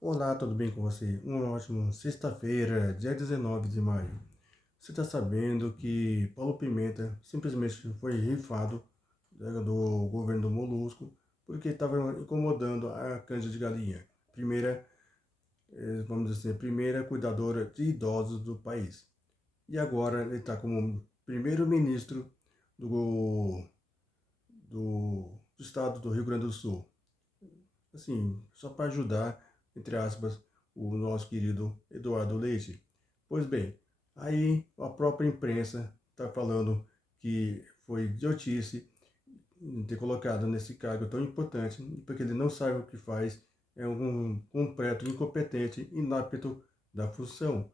Olá, tudo bem com você? Uma ótima sexta-feira, dia 19 de maio. Você está sabendo que Paulo Pimenta simplesmente foi rifado, né, do governo do Molusco porque estava incomodando a canja de galinha. Primeira, vamos dizer, primeira cuidadora de idosos do país. E agora ele está como primeiro-ministro do estado do Rio Grande do Sul. Assim, só para ajudar, entre aspas, o nosso querido Eduardo Leite. Pois bem, aí a própria imprensa está falando que foi idiotice ter colocado nesse cargo tão importante, porque ele não sabe o que faz, é um completo incompetente, inapto da função.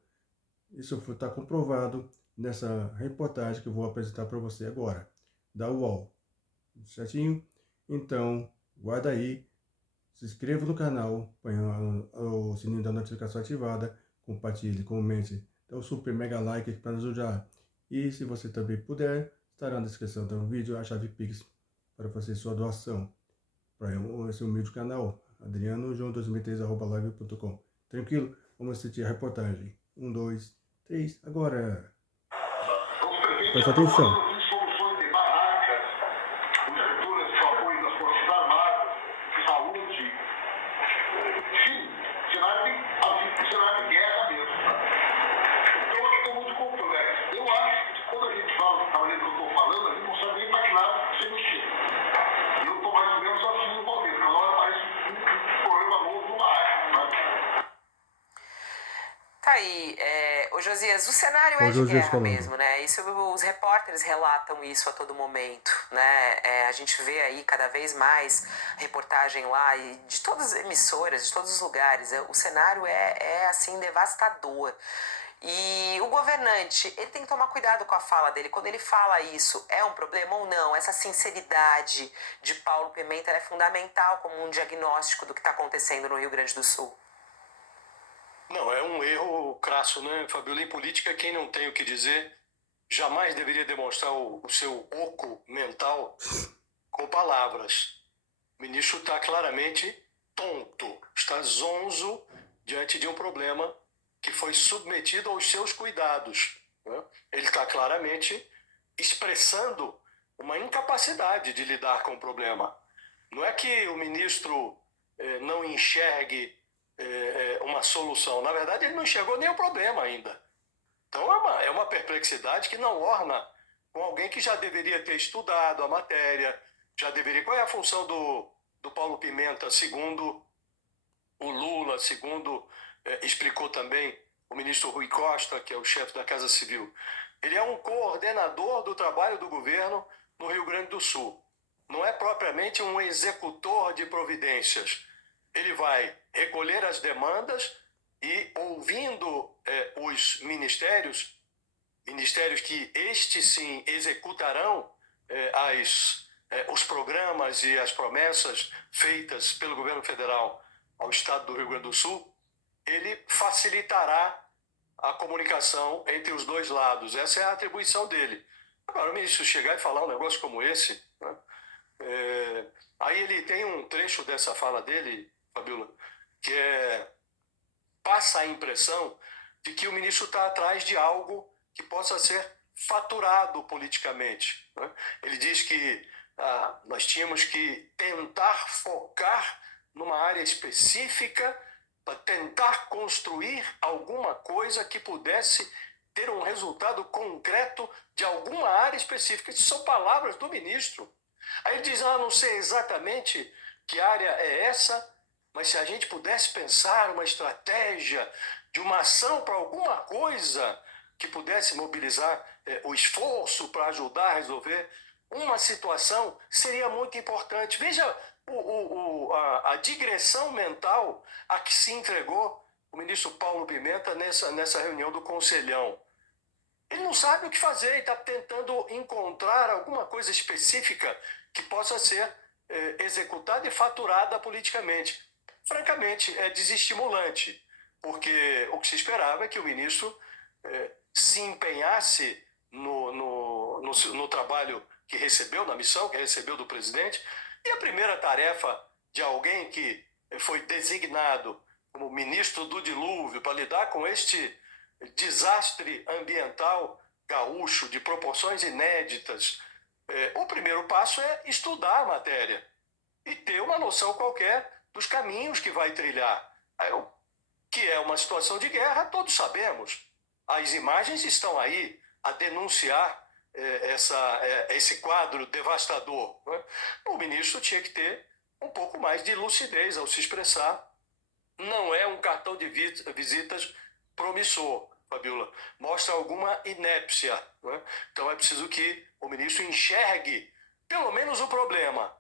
Isso está comprovado nessa reportagem que eu vou apresentar para você agora, da UOL. Certinho? Então, guarda aí, se inscreva no canal, põe o sininho da notificação ativada, compartilhe, comente, dê um super mega like para nos ajudar. E se você também puder, estará na descrição do vídeo a chave Pix para fazer sua doação para esse humilde canal, adrianojoão2003@live.com. Tranquilo? Vamos assistir a reportagem. 1, 2, 3, agora! Presta atenção. Soluções de barracas, estruturas de apoio das Forças Armadas, saúde, enfim, cenário de guerra mesmo. Então eu estou muito complexo. Eu acho que quando a gente fala da maneira que eu estou falando, a gente não sabe nem para que lado você mexer. E eu estou mais ou menos assim no momento, cada hora aparece um problema novo numa área. Tá aí, ô Josias, o cenário Ó, é o de Josias guerra falando. mesmo, né? Isso os repórteres relatam isso a todo momento, né? A gente vê aí cada vez mais reportagem lá e de todas as emissoras, de todos os lugares. O cenário é assim devastador. E o governante, ele tem que tomar cuidado com a fala dele. Quando ele fala isso, é um problema ou não? Essa sinceridade de Paulo Pimenta é fundamental como um diagnóstico do que está acontecendo no Rio Grande do Sul. Não, é um erro crasso, né, Fabiola? Em política, quem não tem o que dizer jamais deveria demonstrar o seu oco mental com palavras. O ministro está claramente tonto, está zonzo diante de um problema que foi submetido aos seus cuidados, né? Ele está claramente expressando uma incapacidade de lidar com o problema. Não é que o ministro não enxergue uma solução. Na verdade, ele não enxergou nem o problema ainda. Então, é uma perplexidade que não orna com alguém que já deveria ter estudado a matéria, já deveria... Qual é a função do Paulo Pimenta, segundo o Lula, segundo explicou também o ministro Rui Costa, que é o chefe da Casa Civil? Ele é um coordenador do trabalho do governo no Rio Grande do Sul. Não é propriamente um executor de providências. Ele vai recolher as demandas e, ouvindo os ministérios que estes sim executarão os programas e as promessas feitas pelo governo federal ao estado do Rio Grande do Sul, ele facilitará a comunicação entre os dois lados. Essa é a atribuição dele. Agora, o ministro chegar e falar um negócio como esse, né? Aí ele tem um trecho dessa fala dele, Fabiola, que passa a impressão de que o ministro está atrás de algo que possa ser faturado politicamente, né? Ele diz que nós tínhamos que tentar focar numa área específica para tentar construir alguma coisa que pudesse ter um resultado concreto de alguma área específica. Isso são palavras do ministro. Aí ele diz, não sei exatamente que área é essa, mas se a gente pudesse pensar uma estratégia de uma ação para alguma coisa que pudesse mobilizar o esforço para ajudar a resolver uma situação, seria muito importante. Veja a digressão mental a que se entregou o ministro Paulo Pimenta nessa reunião do Conselhão. Ele não sabe o que fazer e está tentando encontrar alguma coisa específica que possa ser executada e faturada politicamente. Francamente, é desestimulante, porque o que se esperava é que o ministro se empenhasse no trabalho que recebeu, na missão que recebeu do presidente, e a primeira tarefa de alguém que foi designado como ministro do dilúvio, para lidar com este desastre ambiental gaúcho de proporções inéditas, o primeiro passo é estudar a matéria e ter uma noção qualquer dos caminhos que vai trilhar. Que é uma situação de guerra, todos sabemos. As imagens estão aí a denunciar esse quadro devastador. Né? O ministro tinha que ter um pouco mais de lucidez ao se expressar. Não é um cartão de visitas promissor, Fabiola. Mostra alguma inépcia. Né? Então é preciso que o ministro enxergue pelo menos o problema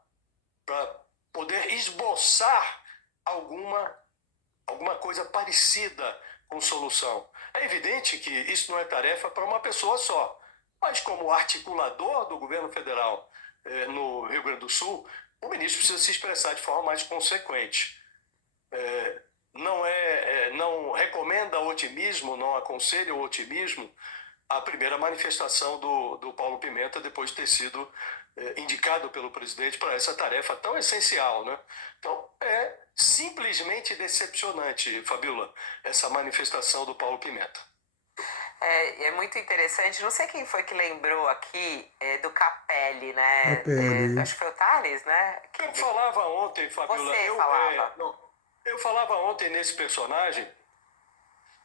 para poder esboçar alguma coisa parecida com solução. É evidente que isso não é tarefa para uma pessoa só, mas como articulador do governo federal no Rio Grande do Sul, o ministro precisa se expressar de forma mais consequente. Não recomenda otimismo, não aconselha o otimismo a primeira manifestação do Paulo Pimenta depois de ter sido indicado pelo presidente para essa tarefa tão essencial, né? Então, é simplesmente decepcionante, Fabiola, essa manifestação do Paulo Pimenta. É muito interessante, não sei quem foi que lembrou aqui do Capelli, né? Capelli. Acho que foi o Thales, né? Eu falava ontem, Fabiola. Você falava. Eu falava ontem nesse personagem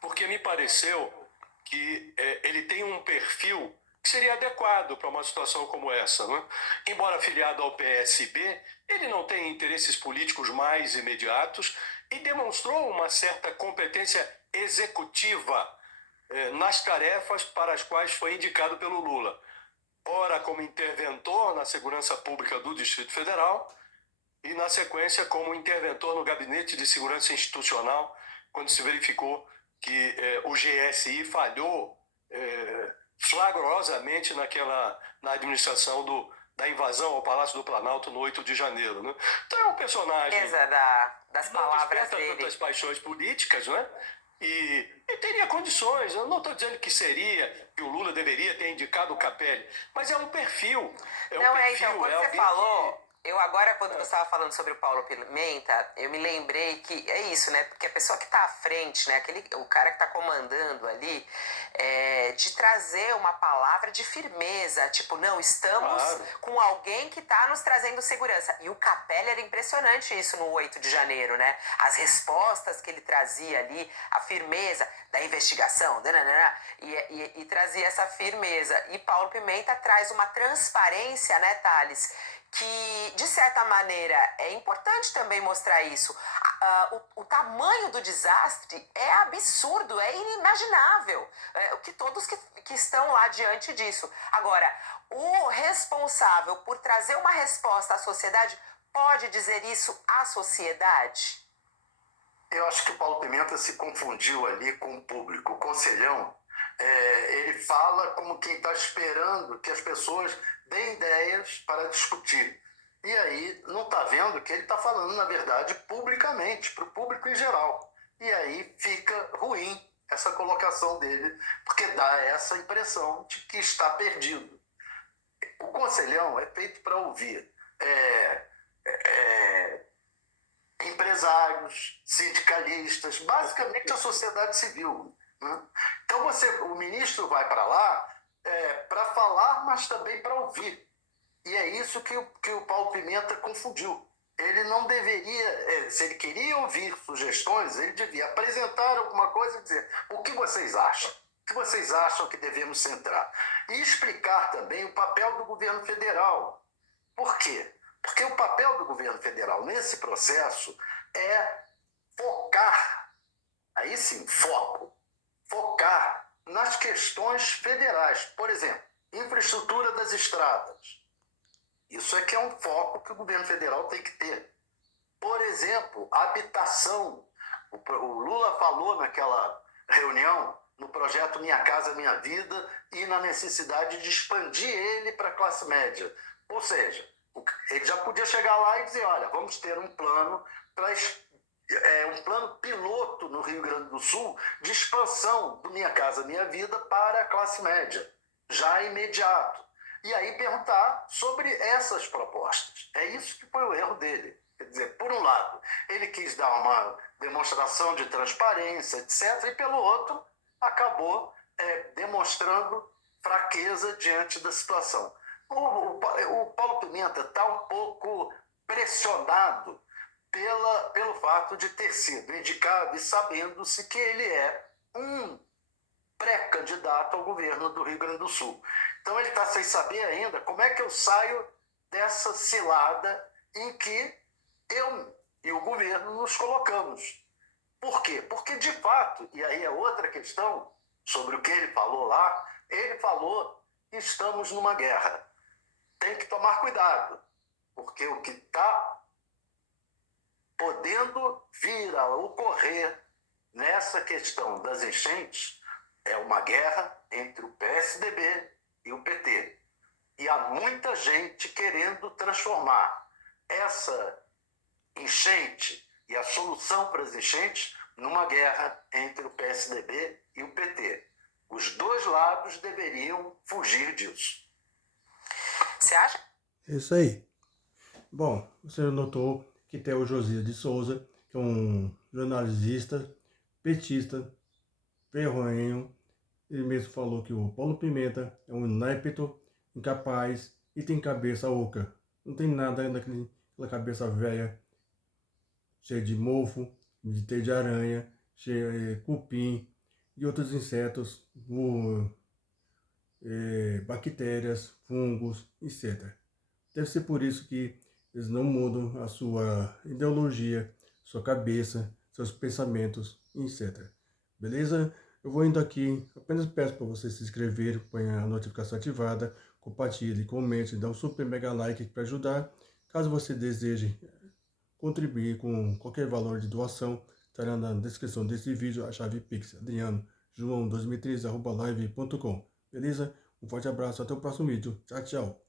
porque me pareceu que ele tem um perfil que seria adequado para uma situação como essa. Né? Embora afiliado ao PSB, ele não tem interesses políticos mais imediatos e demonstrou uma certa competência executiva nas tarefas para as quais foi indicado pelo Lula. Ora como interventor na segurança pública do Distrito Federal e, na sequência, como interventor no Gabinete de Segurança Institucional, quando se verificou que o GSI falhou flagrosamente na administração da invasão ao Palácio do Planalto no 8 de janeiro. Né? Então é um personagem das não palavras desperta dele. tantas paixões políticas, não é? E teria condições. Eu não estou dizendo que o Lula deveria ter indicado o Capelli, mas é um perfil. Então, quando você falou, quando você estava falando sobre o Paulo Pimenta, eu me lembrei que é isso, né? Porque a pessoa que está à frente, né? O cara que está comandando ali, de trazer uma palavra de firmeza, tipo, não, estamos com alguém que está nos trazendo segurança. E o Capelli era impressionante isso no 8 de janeiro, né? As respostas que ele trazia ali, a firmeza da investigação, e trazia essa firmeza. E Paulo Pimenta traz uma transparência, né, Thales? Que, de certa maneira, é importante também mostrar isso. O tamanho do desastre é absurdo, é inimaginável. Que todos que estão lá diante disso. Agora, o responsável por trazer uma resposta à sociedade pode dizer isso à sociedade? Eu acho que o Paulo Pimenta se confundiu ali com o público. O Conselhão, ele fala como quem está esperando que as pessoas deem ideias para discutir. E aí não está vendo que ele está falando, na verdade, publicamente, para o público em geral. E aí fica ruim essa colocação dele, porque dá essa impressão de que está perdido. O Conselhão é feito para ouvir empresários, sindicalistas, basicamente a sociedade civil. Né? Então o ministro vai para lá para falar, mas também para ouvir. E é isso que o Paulo Pimenta confundiu. Ele não deveria, se ele queria ouvir sugestões, ele devia apresentar alguma coisa e dizer o que vocês acham, o que vocês acham que devemos centrar. E explicar também o papel do governo federal. Por quê? Porque o papel do governo federal nesse processo é focar, aí sim, focar nas questões federais. Por exemplo, infraestrutura das estradas. Isso é que é um foco que o governo federal tem que ter. Por exemplo, habitação. O Lula falou naquela reunião no projeto Minha Casa Minha Vida e na necessidade de expandir ele para a classe média. Ou seja, ele já podia chegar lá e dizer, olha, vamos ter um plano um plano piloto no Rio Grande do Sul de expansão do Minha Casa Minha Vida para a classe média, já imediato. E aí perguntar sobre essas propostas. É isso que foi o erro dele. Quer dizer, por um lado, ele quis dar uma demonstração de transparência, etc., e pelo outro, acabou demonstrando fraqueza diante da situação. O Paulo Pimenta está um pouco pressionado pelo fato de ter sido indicado e sabendo-se que ele é um pré-candidato ao governo do Rio Grande do Sul. Então ele está sem saber ainda como é que eu saio dessa cilada em que eu e o governo nos colocamos. Por quê? Porque, de fato, e aí é outra questão sobre o que ele falou lá, ele falou que estamos numa guerra. Tem que tomar cuidado, porque o que está podendo vir a ocorrer nessa questão das enchentes é uma guerra entre o PSDB e o PT. E há muita gente querendo transformar essa enchente e a solução para as enchentes numa guerra entre o PSDB e o PT. Os dois lados deveriam fugir disso. Você acha? É isso aí. Bom, você notou que tem o Josias de Souza, que é um jornalista, petista, ferronho. Ele mesmo falou que o Paulo Pimenta é um inépito, incapaz e tem cabeça oca. Não tem nada naquela cabeça velha, cheia de mofo, de teia de aranha, cheia de cupim e outros insetos, bactérias, fungos, etc. Deve ser por isso que eles não mudam a sua ideologia, sua cabeça, seus pensamentos, etc. Beleza? Eu vou indo aqui, apenas peço para você se inscrever, põe a notificação ativada, compartilhe, comente, dá um super mega like para ajudar. Caso você deseje contribuir com qualquer valor de doação, estará na descrição desse vídeo a chave Pix, adrianojoão2013@live.com. Beleza? Um forte abraço, até o próximo vídeo. Tchau, tchau.